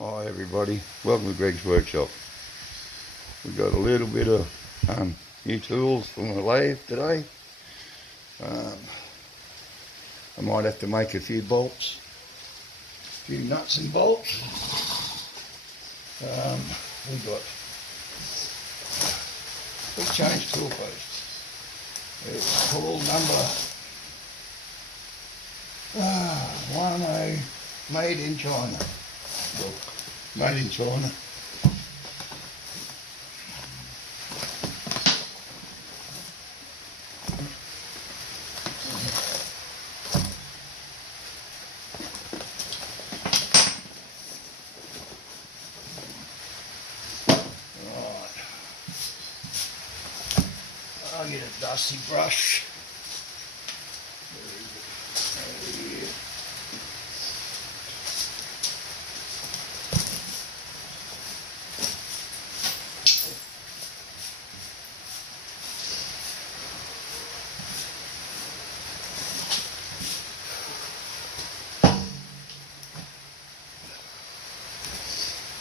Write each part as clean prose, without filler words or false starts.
Hi everybody, welcome to Greg's Workshop. We've got a little bit of new tools from the lathe today. I might have to make a few bolts, a few nuts and bolts. We've changed tool post. It's called number 10, made in China. Well, made in China. Right. I'll get a dusty brush.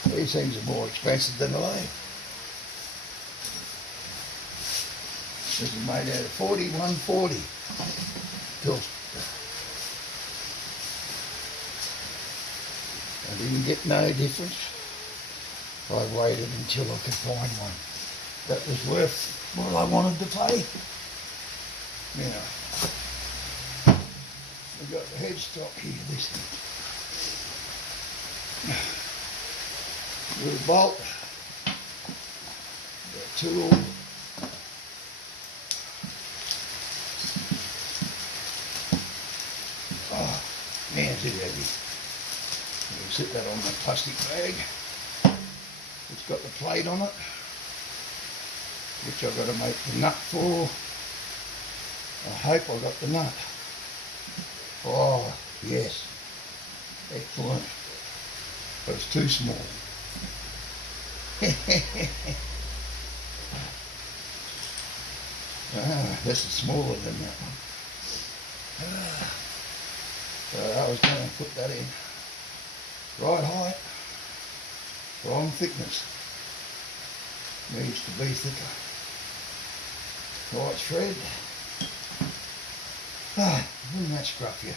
These things are more expensive than the lathe. This is made out of 4140. I didn't get no difference. I waited until I could find one that was worth what I wanted to pay. Now, we've got the headstock here, this little bolt, got a tool, oh man, it's too heavy. I'll sit that on my plastic bag. It's got the plate on it, which I've got to make the nut for. I hope I got the nut. Oh yes, excellent, but it's too small. This is smaller than that one. So I was going to put that in right height, wrong thickness. Needs to be thicker. Right thread. Wouldn't that scruff you?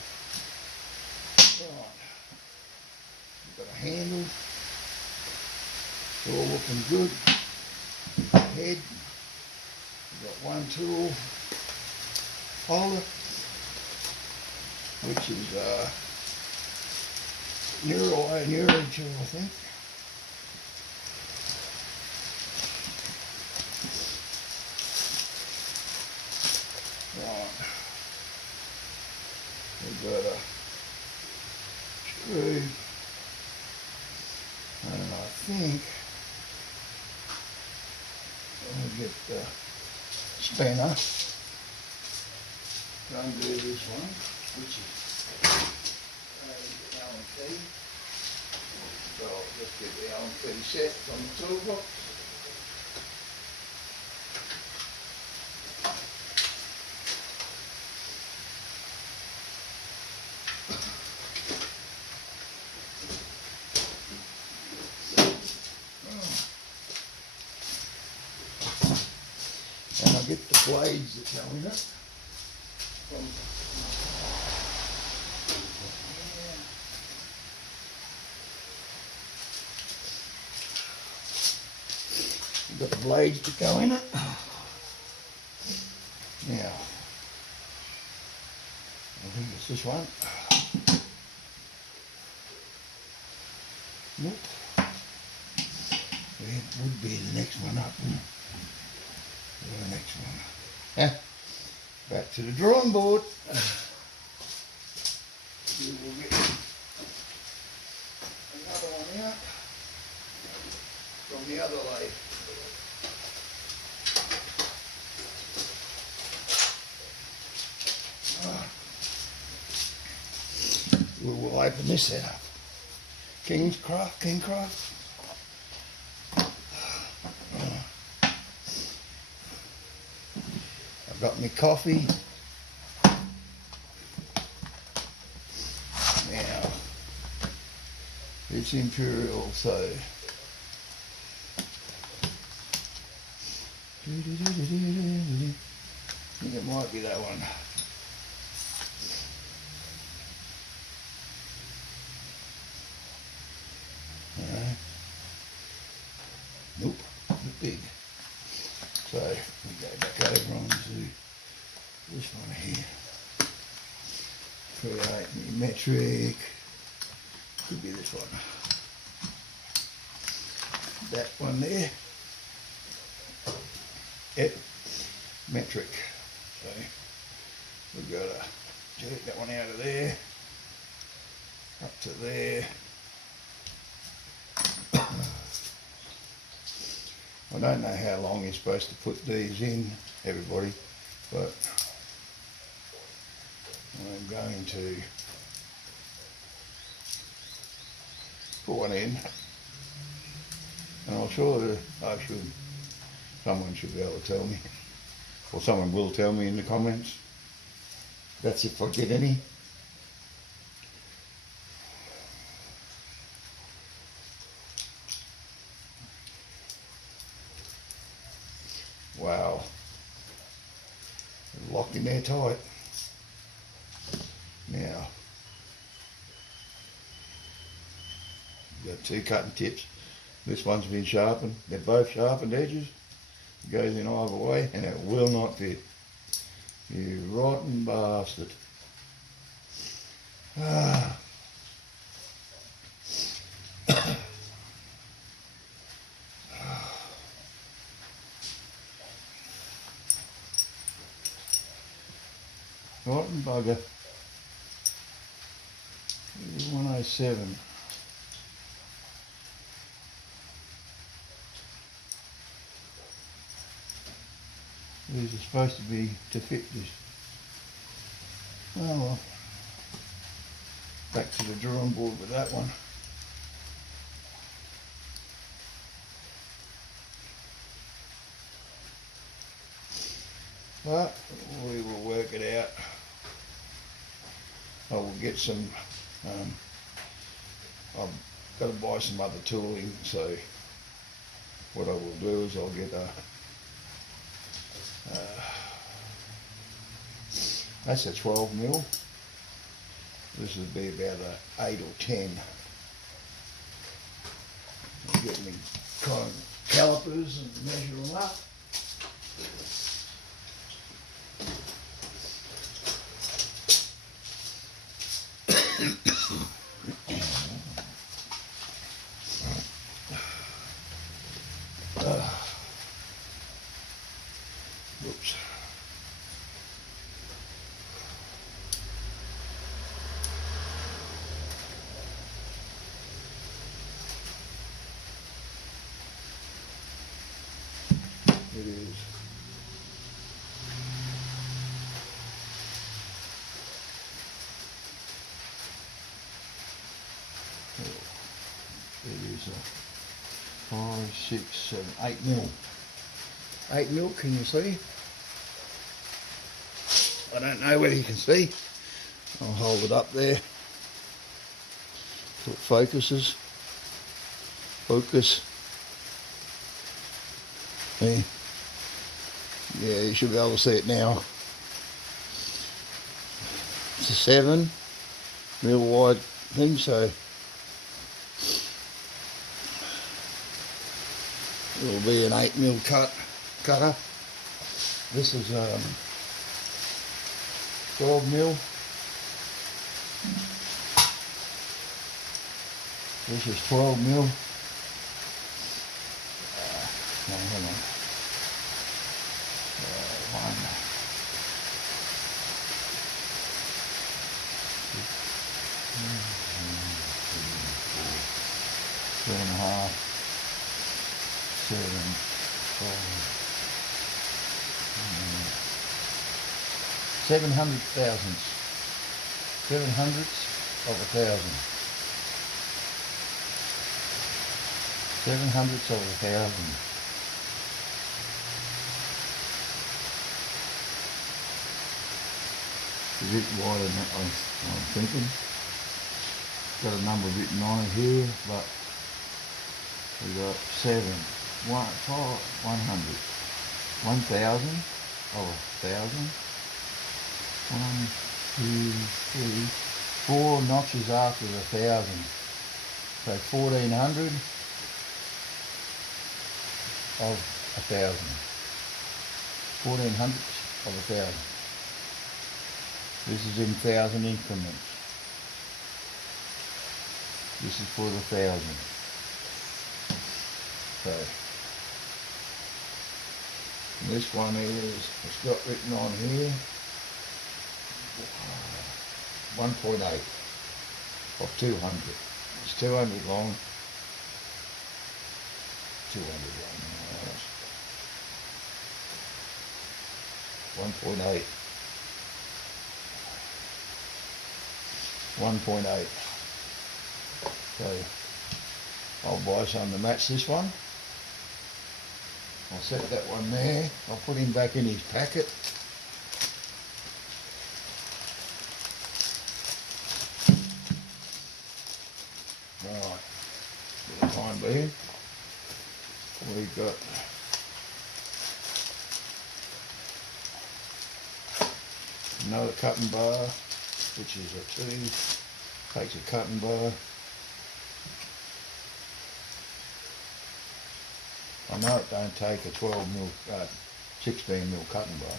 Right. We've got a handle. It's all looking good. Head. We've got one tool holder, which is Neuro tool, I think. Right. We've got a screw, and I think I'll get the spanner to undo this one, which is Allen key. So I'll just get the Allen key set from the toolbox. And I'll get the blades that go in it. We've got the blades to go in it. Now, I think it's this one. Nope. It would be the next one up. The next one. Back to the drawing board. We will get another one out from the other lathe. We will open this set up. Kingcraft. I've got my coffee. Now, It's imperial, so I think it might be that one. Nope, not big. So we go back over onto this one here. Create new metric. Could be this one. That one there. Yep, metric. So we've got to take that one out of there, up to there. I don't know how long you're supposed to put these in, everybody, but I'm going to put one in, and someone should be able to tell me, or someone will tell me in the comments. That's if I get any. Wow, locked in there tight. Now, we've got two cutting tips. This one's been sharpened. They're both sharpened edges. It goes in either way and it will not fit. You rotten bastard. Ah. Rotten bugger. 107. These are supposed to be to fit this. Oh well. Back to the drawing board with that one. But we will work it out. I will get some, I've got to buy some other tooling, so what I will do is I'll get that's a 12 mil. This would be about a 8 or 10. I'll get me kind of calipers and measure them up. Whoops. It is. It is a 5, 6, 7, 8 mil. 8 mil, can you see? I don't know whether you can see. I'll hold it up there so it focuses. Focus. There. Yeah, you should be able to see it now. It's a 7 mil wide thing, so it'll be an 8 mil cutter. This is 12 mil. This is 12 mil. No, hang on. One. 7.5. 7. 700 thousandths. 700ths of a thousand. 700ths of a thousand. A bit wider than that, I'm thinking. got a number written on it here, but we got 7, 1, 5, 100, 1,000, oh, 1,000, 1, 2, 3, 4 notches after the 1,000, so 1,400 of 1,000, 1,400 of 1,000. This is in 1,000 increments. This is for the 1,000. So this one is, it's got written on here 1.8 of 200. It's 200 long. 200 long. 1.8. 1.8. So I'll buy some to match this one. I'll set that one there. I'll put him back in his packet. Right, for the time being, we've got another cutting bar, which is a 2, takes a cutting bar. I know it don't take a 16 mil cutting bar.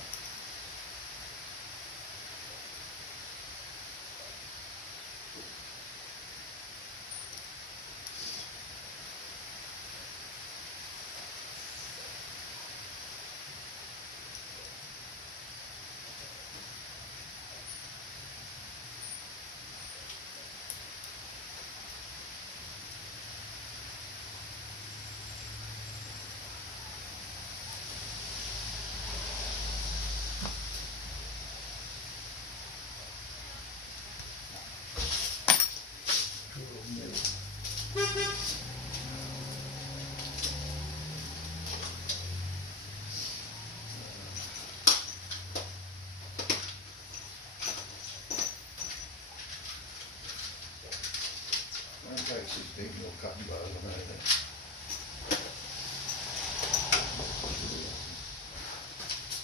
Take 16 mil cutting bars, I know that.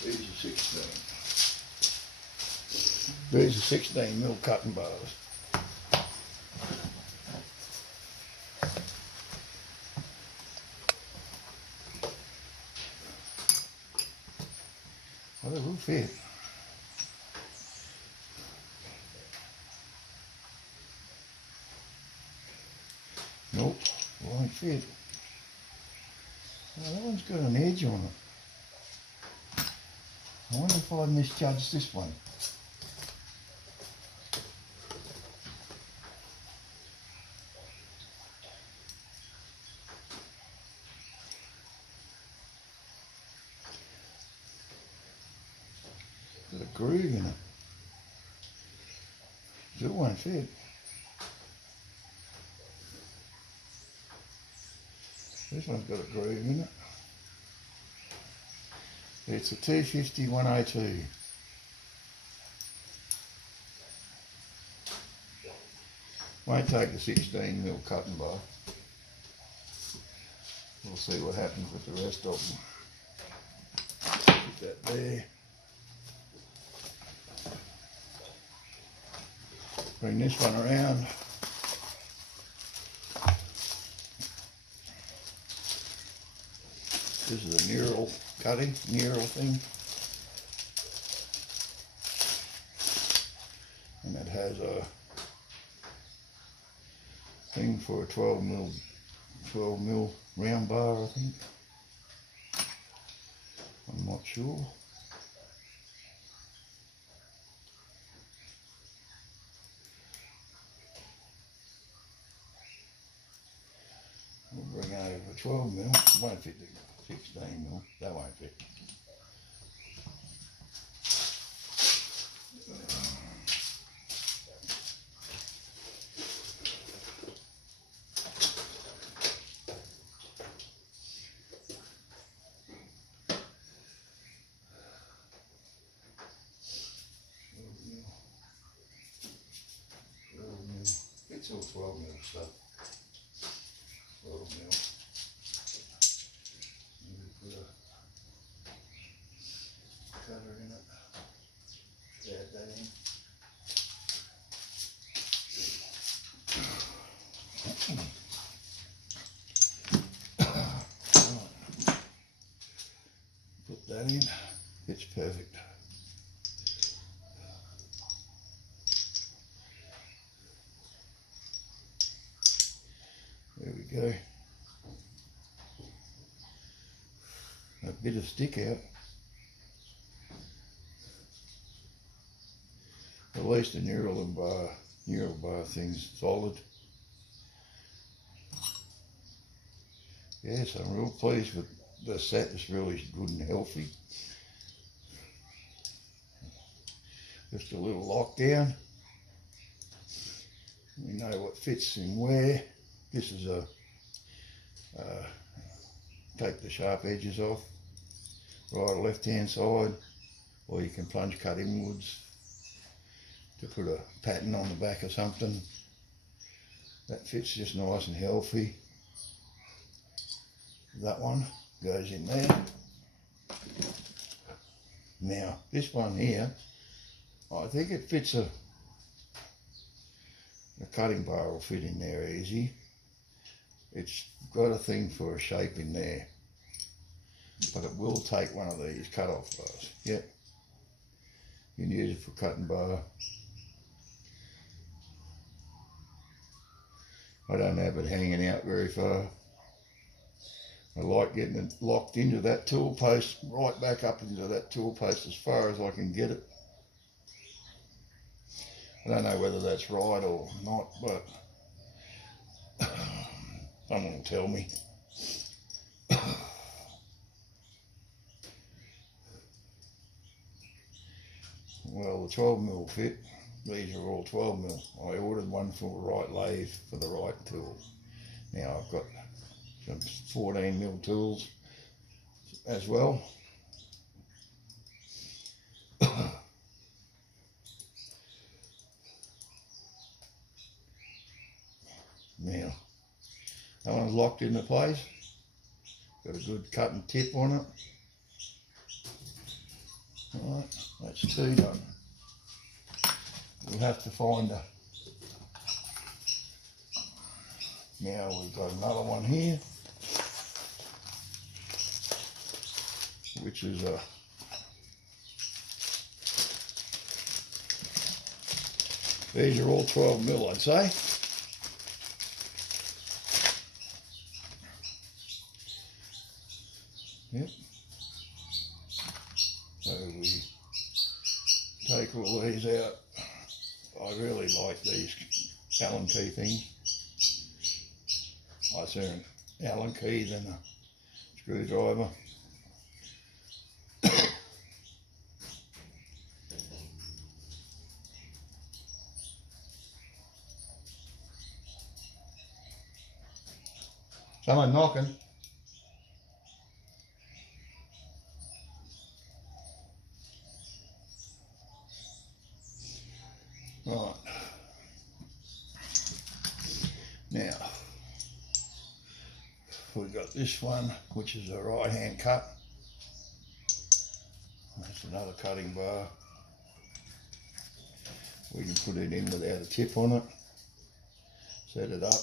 These are 16. These are 16 mil cutting bars. Well, they will fit. Nope, won't fit. Well, that one's got an edge on it. I wonder if I misjudged this one. Got a groove in it. It won't fit. This one's got a groove in it. It's a 250 102. Won't take the 16 mil cutting bar. We'll see what happens with the rest of them. Put that there. Bring this one around. This is a knurl cutting, knurl thing. And it has a thing for a 12 mil round bar, I think. I'm not sure. We'll bring over 12 mil. It won't fit the 16 mil. That won't fit. it's all 12mm stuff. 12mm. Maybe put a cutter in it. Add that in. Put that in. It's perfect. There we go. A bit of stick out. At least the neural bar thing's solid. Yes, I'm real pleased with the set. It's really good and healthy. Just a little lockdown. We know what fits in where. This is a take the sharp edges off, right or left hand side, or you can plunge cut inwards to put a pattern on the back or something. That fits just nice and healthy. That one goes in there. Now this one here, I think it fits the cutting bar will fit in there easy. It's got a thing for a shape in there, but it will take one of these cut-off bars. Yep, you can use it for cutting bar. I don't have it hanging out very far. I like getting it locked into that tool post, right back up into that tool post as far as I can get it. I don't know whether that's right or not, but someone will tell me. Well, the 12mm fit. These are all 12mm. I ordered one for the right lathe for the right tool. Now I've got some 14mm tools as well. Now, that one's locked into place. Got a good cutting tip on it. Alright, that's two done. We'll have to find a... Now we've got another one here, which is a... These are all 12mm, I'd say. Yep. So we take all these out. I really like these Allen key things. I see an Allen key than a screwdriver. Someone knocking. Right. Now, we've got this one, which is a right hand cut. That's another cutting bar. We can put it in without a tip on it. Set it up.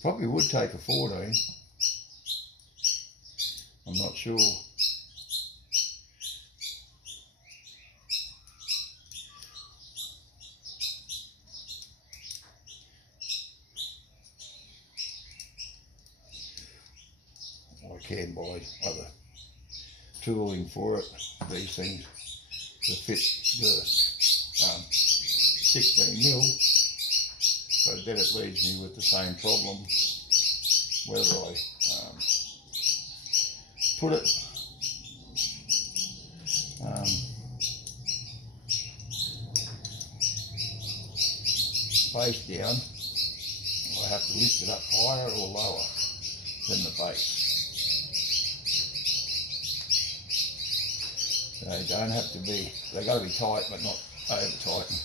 Probably would take a 14. I'm not sure. I can buy other tooling for it. These things to fit the 16mm. So then it leaves me with the same problem whether I put it face down. I have to lift it up higher or lower than the base. They don't have to be, they've got to be tight but not over tighten.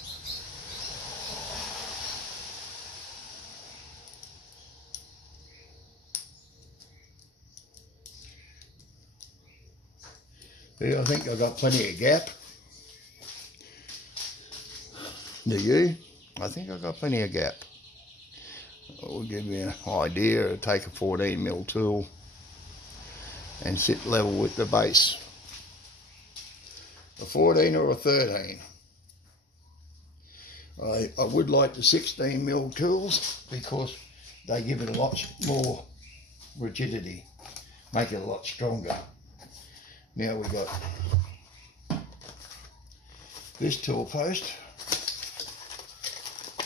Yeah, I think I've got plenty of gap. Do you? I think I've got plenty of gap. I'll give you an idea. Take a 14mm tool and sit level with the base. A 14 or a 13. I would like the 16mm tools because they give it a lot more rigidity, make it a lot stronger. Now we got this tool post,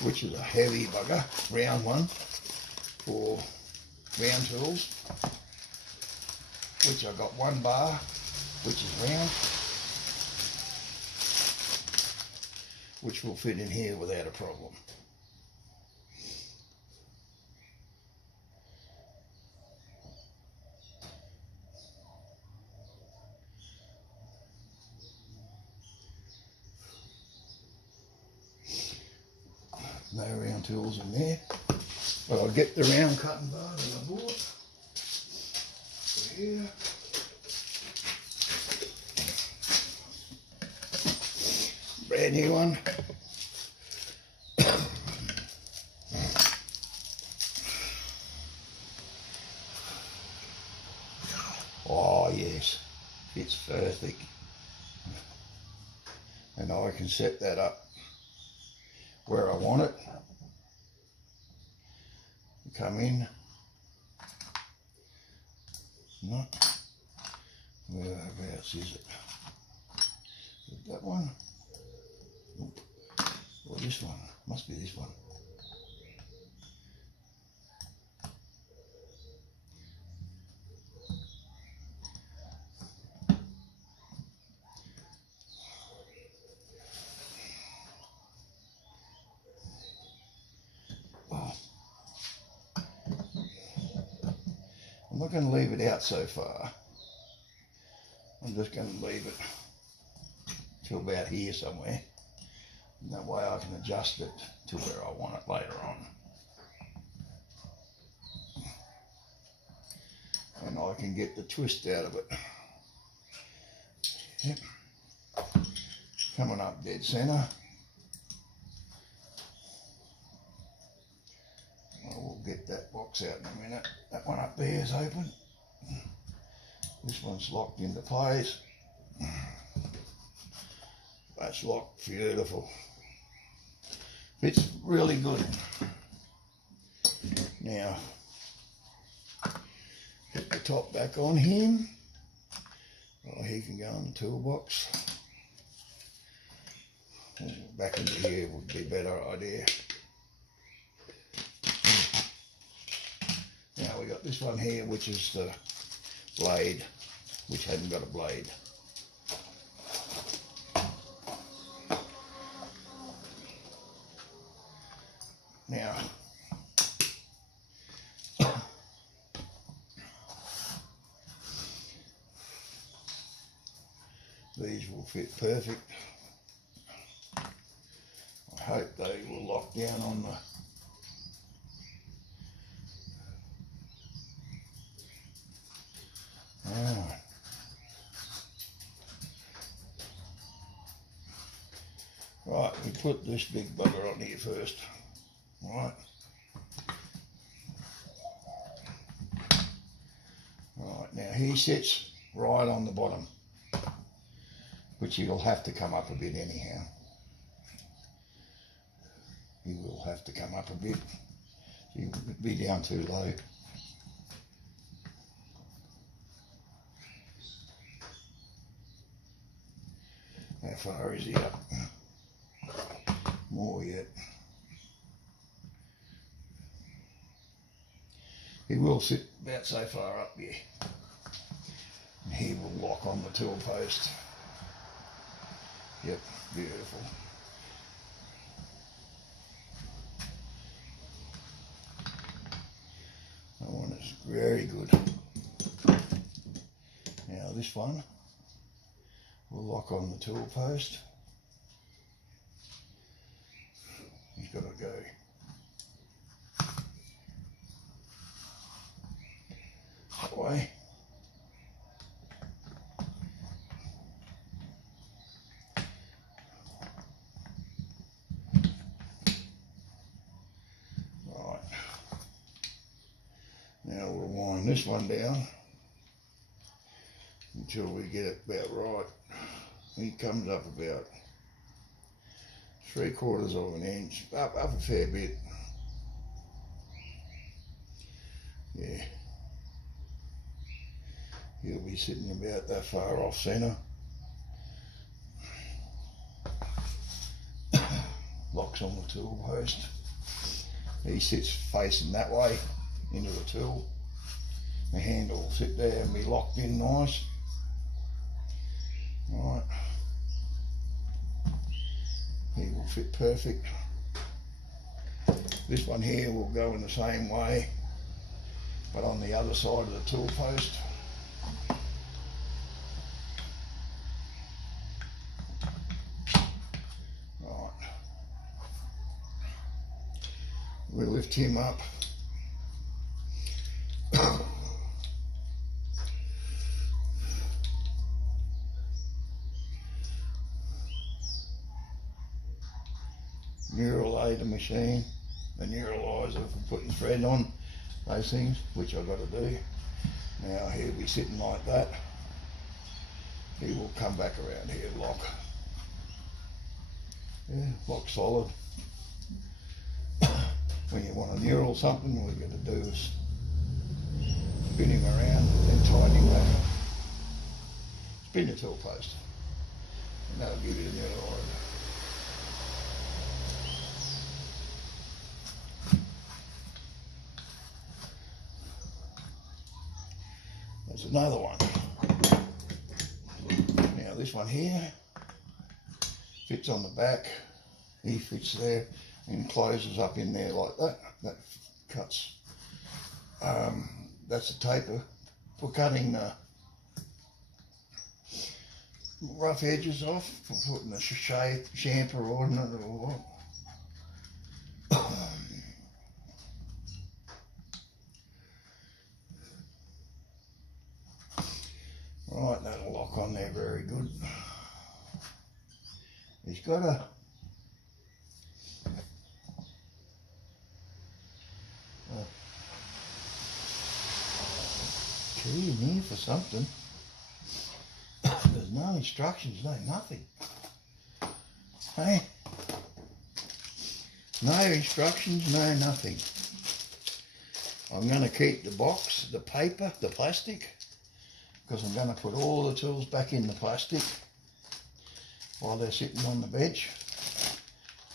which is a heavy bugger, round one for round tools, which I've got one bar, which is round, which will fit in here without a problem. No round tools in there, but I'll get the round cutting bar that I bought. Put here. Brand new one. Oh yes, fits perfect. And I can set that up where I want it. Come in. Not. Whereabouts is it? Is that one? Nope. Or this one? Must be this one. I'm not going to leave it out so far. I'm just going to leave it till about here somewhere. And that way I can adjust it to where I want it later on. And I can get the twist out of it. Yep. Coming up dead center. We'll get that box out in a minute. That one up there is open. This one's locked into place. That's locked, beautiful. Fits really good. Now, get the top back on him. Oh, he can go in the toolbox. Back into here would be a better idea. Now we got this one here, which is the blade, which hadn't got a blade. Now, these will fit perfect. I hope they will lock down on the Right, we put this big bugger on here first. Right. Right, now he sits right on the bottom, which he'll have to come up a bit anyhow. He will have to come up a bit. He'll be down too low. How far is he up? More yet. He will sit about so far up here. And he will lock on the tool post. Yep, beautiful. That one is very good. Now this one will lock on the tool post. way. Right. Now we'll wind this one down until we get it about right. He comes up about 3/4 of an inch, up a fair bit. Yeah. He'll be sitting about that far off centre. Locks on the tool post. He sits facing that way into the tool. The handle will sit there and be locked in nice. Right. He will fit perfect. This one here will go in the same way, but on the other side of the tool post. Right. We lift him up. Neuralizer machine, the neuralizer for putting thread on, those things, which I've got to do. Now he'll be sitting like that. He will come back around here, lock. Yeah, lock solid. When you want to neural something, all you got to do is spin him around and tighten him back. Spin the tool post, and that'll give you the neuralizer. There's another one. Now this one here fits on the back. He fits there and closes up in there like that. That cuts. That's a taper for cutting the rough edges off, for putting a chamfer on it or what. Right, that'll lock on there very good. He's got a key in here for something. There's no instructions, no nothing. Hey? No instructions, no nothing. I'm going to keep the box, the paper, the plastic, because I'm going to put all the tools back in the plastic while they're sitting on the bench.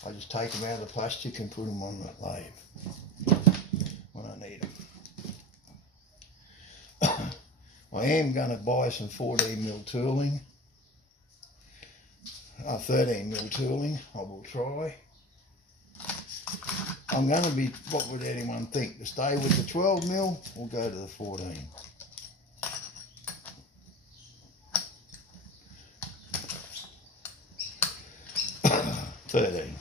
I just take them out of the plastic and put them on the lathe when I need them. I am going to buy some 14mm tooling, 13mm tooling. I will try. I'm going to be, what would anyone think, to stay with the 12mm or go to the 14? 13.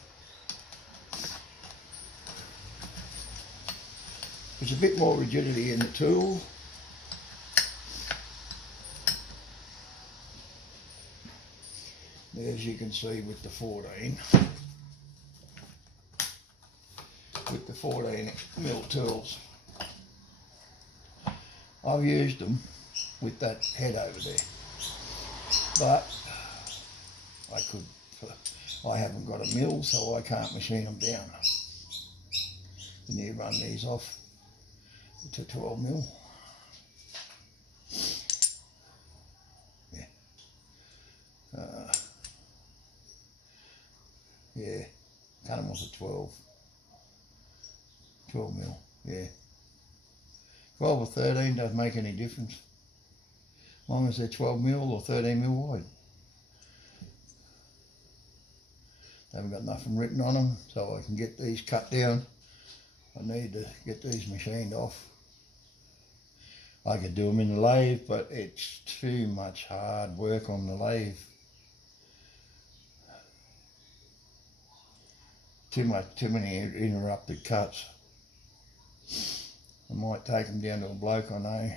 There's a bit more rigidity in the tool. As you can see with the 14. With the 14mm tools. I've used them with that head over there. But I haven't got a mill, so I can't machine them down. And you run these off to 12mm. Yeah. Yeah, cut them off at 12mm, yeah. 12 or 13 doesn't make any difference. As long as they're 12mm or 13mm wide. They haven't got nothing written on them, so I can get these cut down. I need to get these machined off. I could do them in the lathe, but it's too much hard work on the lathe. Too many interrupted cuts. I might take them down to a bloke I know,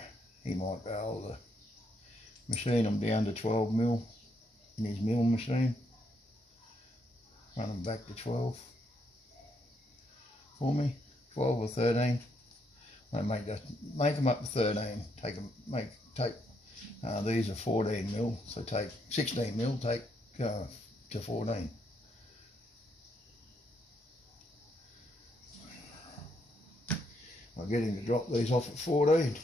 he might be able to machine them down to 12 mil in his mill machine. Run them back to 12 for me, 12 or 13. I make them up to 13. These are 14 mil, so take 16 mil, take to 14. I'll get him to drop these off at 14.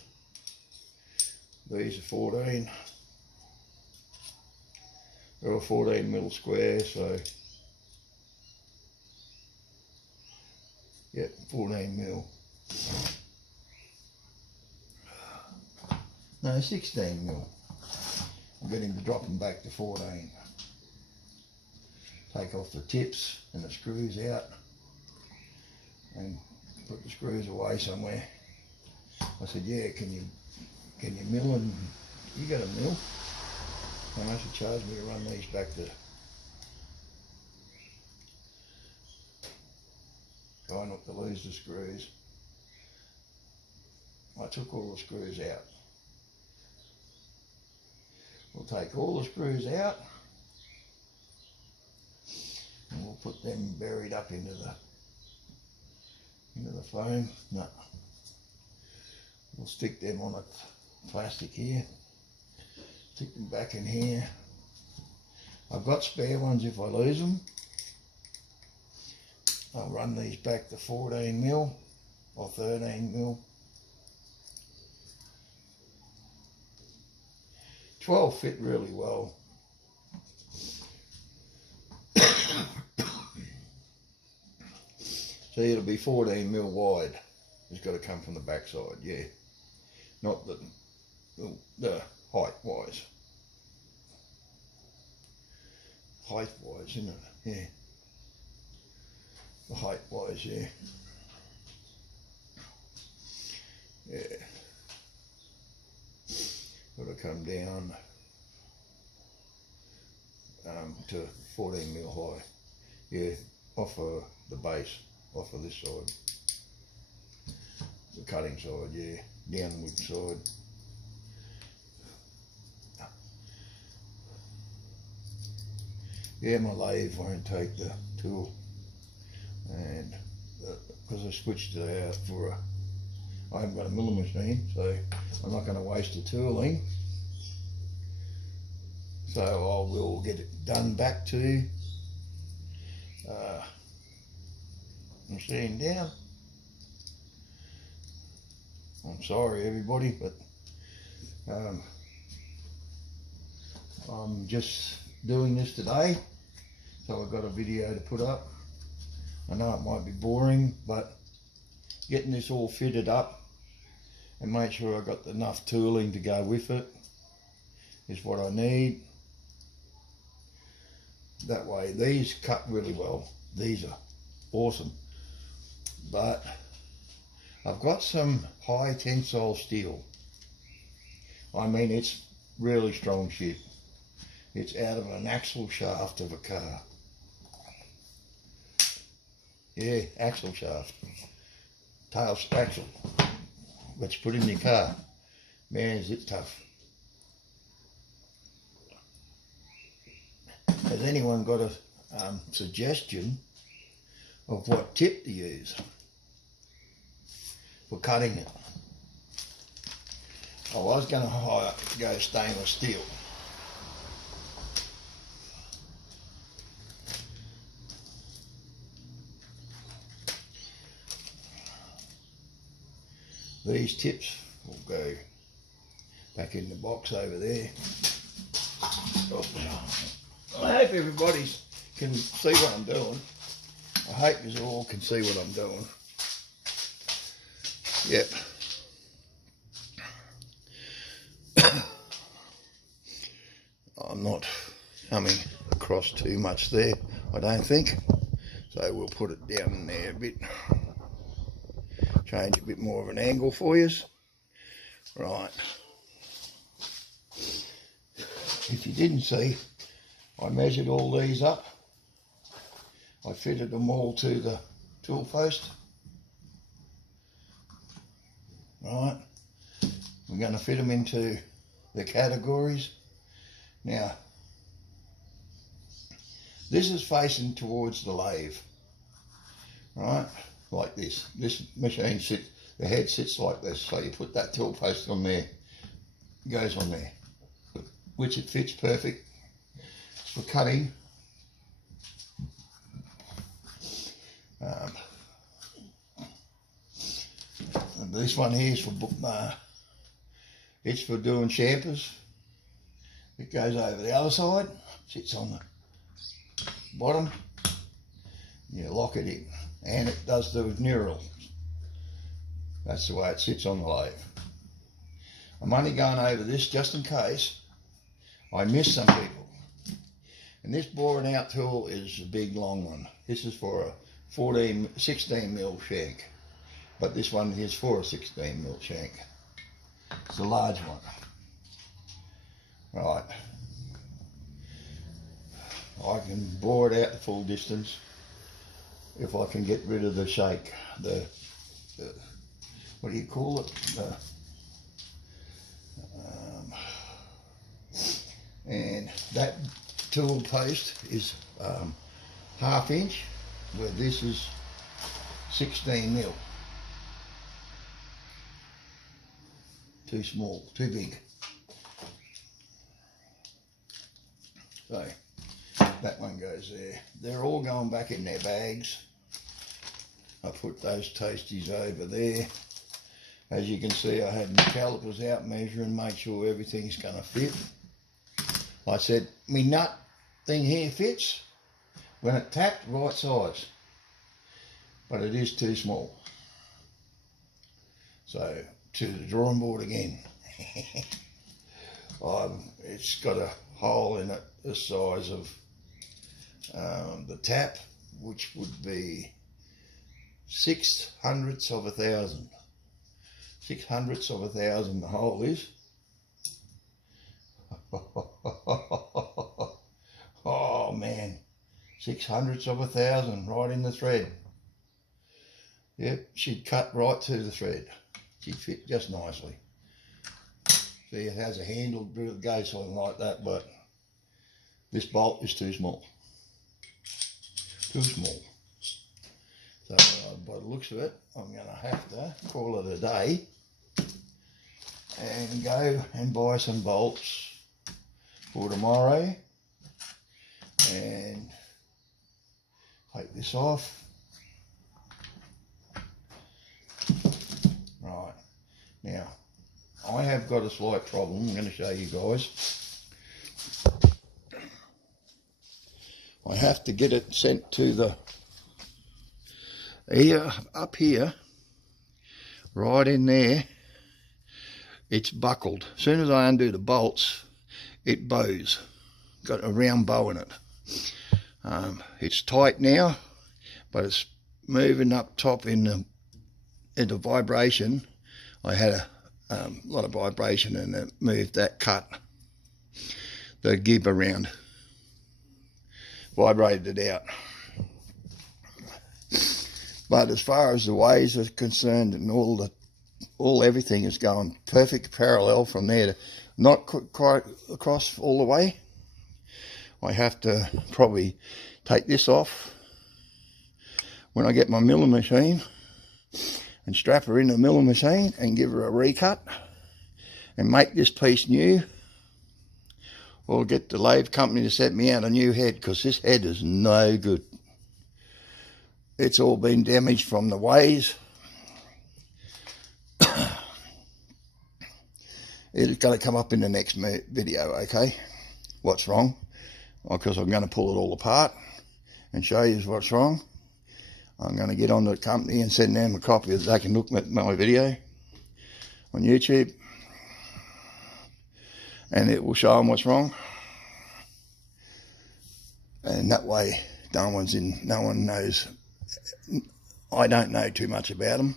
These are 14. They're a 14 mil square, so yep, 14 mil. No, 16 mil. I'll get him to drop them back to 14. Take off the tips and the screws out and put the screws away somewhere. I said, yeah, can you mill? And you got a mill? How much it charged me to run these back to? Try not to lose the screws. I took all the screws out. We'll take all the screws out and we'll put them buried up into the foam. No. We'll stick them on a plastic here. Stick them back in here. I've got spare ones if I lose them. I'll run these back to 14 mil or 13 mil. 12 fit really well. See, it'll be 14 mil wide. It's got to come from the backside, yeah. Not the height wise. Height wise, isn't it? Yeah. The height wise, yeah. Yeah. Got to come down to 14 mil high. Yeah, off of the base, off of this side. The cutting side, yeah. Downward side. Yeah, my lathe won't take the tool, and because I switched it out for I haven't got a milling machine, so I'm not going to waste the tooling. So I will get it done back to machine down. I'm sorry everybody, but I'm just doing this today, so I've got a video to put up. I know it might be boring, but getting this all fitted up and make sure I got enough tooling to go with it is what I need. That way, these cut really well. These are awesome. But I've got some high tensile steel. I mean, it's really strong shit. It's out of an axle shaft of a car. Yeah, axle shaft. Tail axle. Let's put in your car. Man, is it tough. Has anyone got a suggestion of what tip to use for cutting it? I was going to go stainless steel. These tips will go back in the box over there. Oh, I hope everybody can see what I'm doing. I hope you all can see what I'm doing. Yep. I'm not coming across too much there, I don't think. So we'll put it down in there a bit. Change a bit more of an angle for you. Right. If you didn't see, I measured all these up. I fitted them all to the tool post. Right. I'm going to fit them into the categories. Now, this is facing towards the lathe, right? Like this. This machine sits, the head sits like this. So you put that tilt post on there, it goes on there, which it fits perfect. It's for cutting. And this one here is for it's for doing champers. It goes over the other side, sits on the bottom, you lock it in, and it does the knurl. That's the way it sits on the lathe. I'm only going over this just in case I miss some people. And this boring out tool is a big long one. This is for a 16 mil shank, but this one is for a 16 mil shank. It's a large one. Right. I can bore it out the full distance if I can get rid of the shake, the what do you call it? And that tool post is 1/2 inch, where this is 16 mil. Too small, too big. So that one goes there. They're all going back in their bags. I put those toasties over there. As you can see, I had my calipers out measuring, make sure everything's going to fit. I said, me nut thing here fits. When it tapped, right size. But it is too small. So, to the drawing board again. It's got a hole in it the size of the tap, which would be 6/100ths of 1,000. 6/100ths of 1,000 the hole is. Oh man, 6/100ths of 1,000 right in the thread. Yep, she'd cut right to the thread. She'd fit just nicely. See, it has a handle that goes something like that, but this bolt is too small. Too small. So by the looks of it, I'm going to have to call it a day and go and buy some bolts for tomorrow and take this off. Right, now I have got a slight problem. I'm going to show you guys. I have to get it sent to the up here, right in there. It's buckled. As soon as I undo the bolts, it bows. Got a round bow in it. It's tight now, but it's moving up top into vibration. I had a lot of vibration and it moved that cut, the gib around, vibrated it out. But as far as the ways are concerned and everything is going perfect parallel from there to not quite across all the way. I have to probably take this off when I get my milling machine and strap her in the milling machine and give her a recut and make this piece new, or get the lathe company to set me out a new head, because this head is no good. It's all been damaged from the ways. It's going to come up in the next video, okay, what's wrong, because I'm going to pull it all apart and show you what's wrong. I'm going to get on the company and send them a copy that they can look at my video on YouTube, and it will show them what's wrong. And that way, no one knows. I don't know too much about them.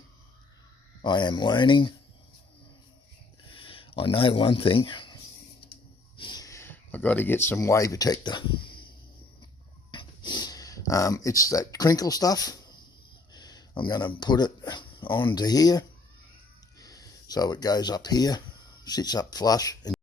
I am learning. I know one thing. I've got to get some wave protector. It's that crinkle stuff. I'm going to put it onto here so it goes up here sits up flush and